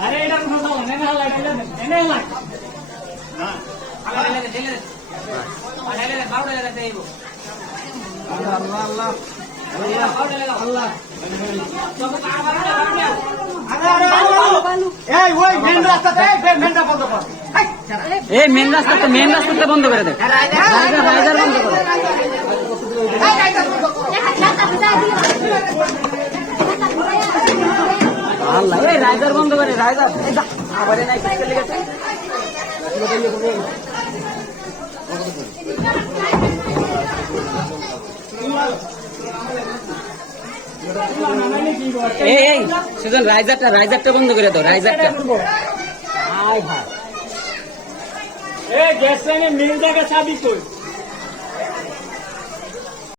আরে এটা এনে না এই ওই মেন রাস্তাতে এই মেনটা বন্ধ কর এই, ছাড়া। এই মেন রাস্তাতে মেন রাস্তাতে বন্ধ করে দে। বন্ধ করে। এই, বন্ধ আল্লাহ এই রাইজার বন্ধ করে এই আবার নাই সুজন রাইজারটা রাইজারটা বন্ধ করে দাও রাইজারটা এ গ্যাস লাইনে মিল জায়গা চাবি কই?